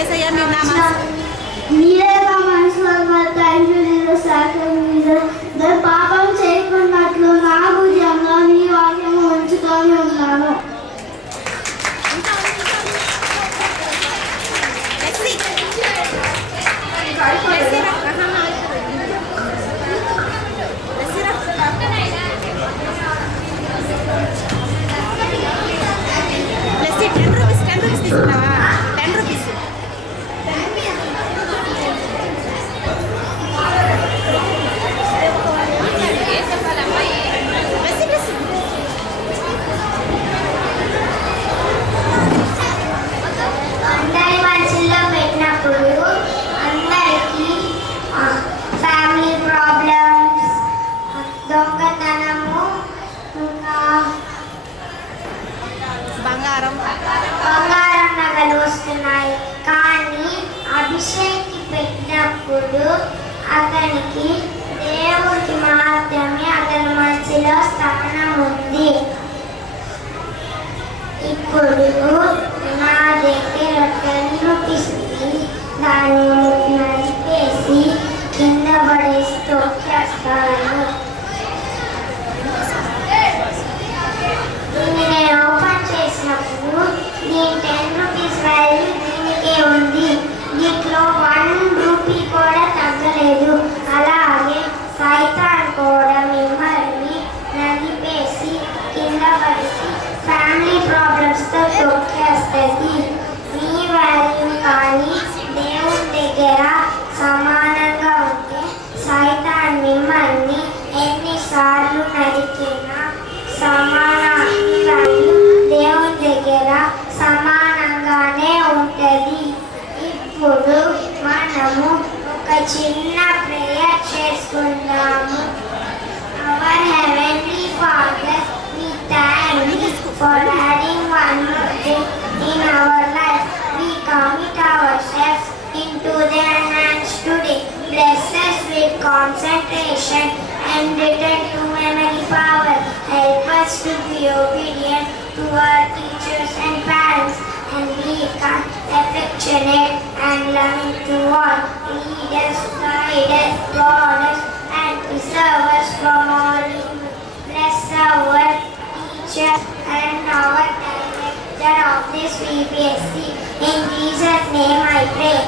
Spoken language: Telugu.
ఏసయ్యా మీ నామం మీరే మా మనసులో థ్యాంక్ యూ జీసస్ సాక్రిఫైస్ పాపం చేయకున్నట్లు నా భుజంగా నీ వాక్యము ఉంచుకొని ఉన్నాను. తీసుకున్నావా 10 రూపీస్ అందరి మనసులో పెట్టినప్పుడు అందరికీ ఫ్యామిలీ ప్రాబ్లమ్స్, దొంగతనము, బంగారం నగలు వస్తున్నాయి. కానీ అభిషేక్కి పెట్టినప్పుడు అతనికి దేవుడికి మాత్రమే అతని మనసులో స్థానం ఉంది. ఇప్పుడు నా దగ్గర 10 రూపీస్ దాన్ని నలిపేసి కింద పడేసి తొక్కేస్తాను. దీన్ని నేను ఓపెన్ చేసినప్పుడు దీని 10 రూపీస్ వాల్యూ దీనికే ఉంది. దీంట్లో 1 రూపీ కూడా తగ్గలేదు. అలాగే సైతాన్ కూడా మిమ్మల్ని నలిపేసి కింద పడేసి ఫ్యామిలీ ప్రాబ్లమ్స్తో తొక్కేస్తుంది. మీ వాల్యూ కానీ దేవుడి దగ్గర సమానంగా ఉంటే సైతాన్ మిమ్మల్ని ఎన్నిసార్లు నరికినా సమాన వాల్యూ దేవుడి దగ్గర సమానంగానే ఉంటుంది. ఇప్పుడు మనము ఒక చిన్న ప్రేయర్ చేసుకుందాము. Our Heavenly Father, we thank you for adding one more day in our life. We commit ourselves into their hands today. Bless us with concentration and return to memory power. Help us to be obedient to our teachers and parents and be affectionate and loving to all. Lead us, guide us, guard us, and preserve us from all evil. Bless our teachers and our director of this VPSC. In Jesus' name I pray.